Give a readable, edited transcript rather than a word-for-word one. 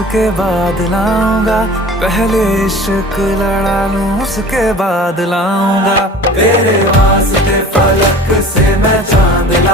उसके बाद लाऊंगा, पहले इश्क लड़ा लूं उसके बाद लाऊंगा। तेरे वास्ते फलक से मैं चांद लाऊं।